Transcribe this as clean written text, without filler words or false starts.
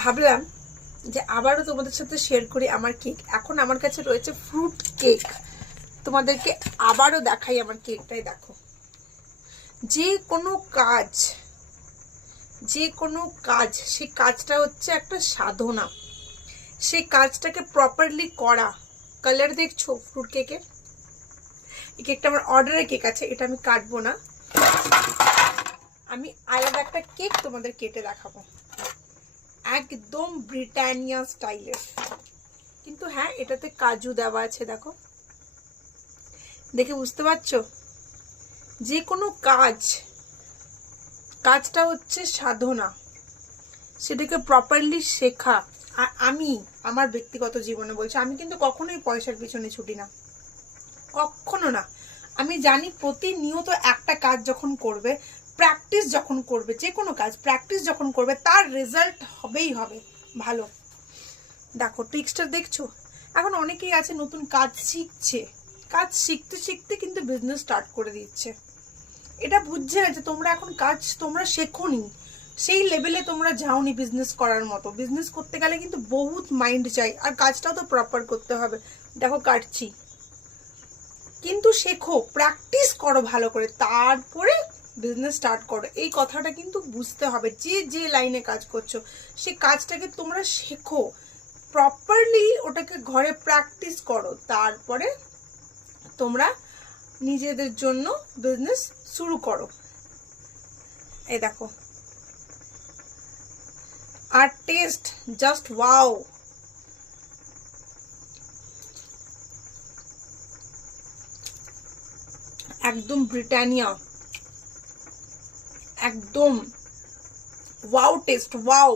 ভাবলাম যে আবারও তোমাদের সাথে শেয়ার করি আমার কেক। এখন আমার কাছে রয়েছে ফ্রুট কেক, তোমাদেরকে আবারও দেখাই আমার কেকটাই। দেখো, যে কোনো কাজ সেই কাজটা হচ্ছে একটা সাধনা। সেই কাজটাকে প্রপারলি করা। কালার দেখছো ফ্রুট কেকের? এই কেকটা আমার অর্ডারের কেক আছে, এটা আমি কাটবো না, আমি আলাদা একটা কেক তোমাদের কেটে দেখাবো, একদম ব্রিটানিয়া স্টাইলের। কিন্তু হ্যাঁ, এটাতে কাজু দেওয়া আছে, দেখো, দেখে বুঝতে পারছো? যে কোনো কাজটা হচ্ছে সাধনা, সেটাকে প্রপারলি শেখা। আর আমি আমার ব্যক্তিগত জীবনে বলছি, আমি কিন্তু কখনোই পয়সার পিছনে ছুটি না, কখনো না। আমি জানি প্রতিনিয়ত একটা কাজ যখন করবে, প্র্যাকটিস যখন করবে, যে কোনো কাজ প্র্যাকটিস যখন করবে, তার রেজাল্ট হবেই হবে ভালো। দেখো ট্রিক্সটা দেখছো? এখন অনেকেই আছে নতুন কাজ শিখছে, কাজ শিখতে শিখতে কিন্তু বিজনেস স্টার্ট করে দিচ্ছে। এটা বুঝছে না যে তোমরা এখন কাজ তোমরা শেখোনি, সেই লেভেলে তোমরা যাওনি বিজনেস করার মতো। বিজনেস করতে গেলে কিন্তু বহুত মাইন্ড চাই, আর কাজটাও তো প্রপার করতে হবে। দেখো কাটছি, কিন্তু শেখো, প্র্যাকটিস করো ভালো করে, তারপরে বিজনেস স্টার্ট করো। এই কথাটা কিন্তু বুঝতে হবে। যে যে লাইনে কাজ করছো সেই কাজটাকে তোমরা শেখো, প্রপারলি ওটাকে ঘরে প্র্যাকটিস করো, তারপরে তোমরা নিজেদের জন্য বিজনেস শুরু করো। এই দেখো, আর টেস্ট জাস্ট ওয়াও। একদম ব্রিটানিয়া, একদম ওয়াও টেস্ট, ওয়াও।